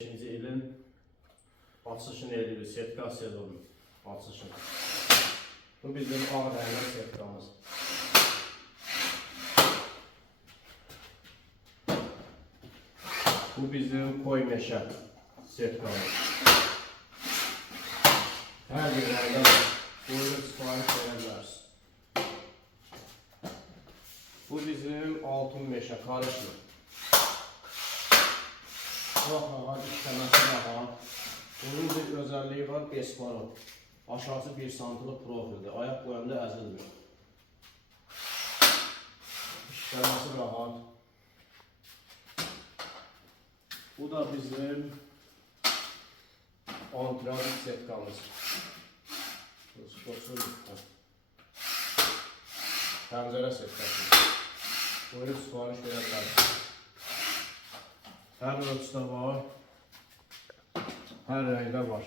2025-ci ilin açılışını edirik, setka sezonunun açılışını. Bu bizim ağ rəngli setkamız. Bu bizim koy meşə setkamız. Hər bir rəngdə buyurub sipariş verə bilərsiniz. Bu bizim altın meşə karışmır. Çox rahat işləməsi rahat. Bunun bir özelliği var, besbaron. Aşağısı 1 santimlik profildir. Ayak boyanda əzilmir. İşləməsi rahat. Bu da bizim antrazik setkamız. Pəncərə setkası. Buyurub sipariş verə bilərsiniz. Hər ölçüdə var, hər rəngdə var.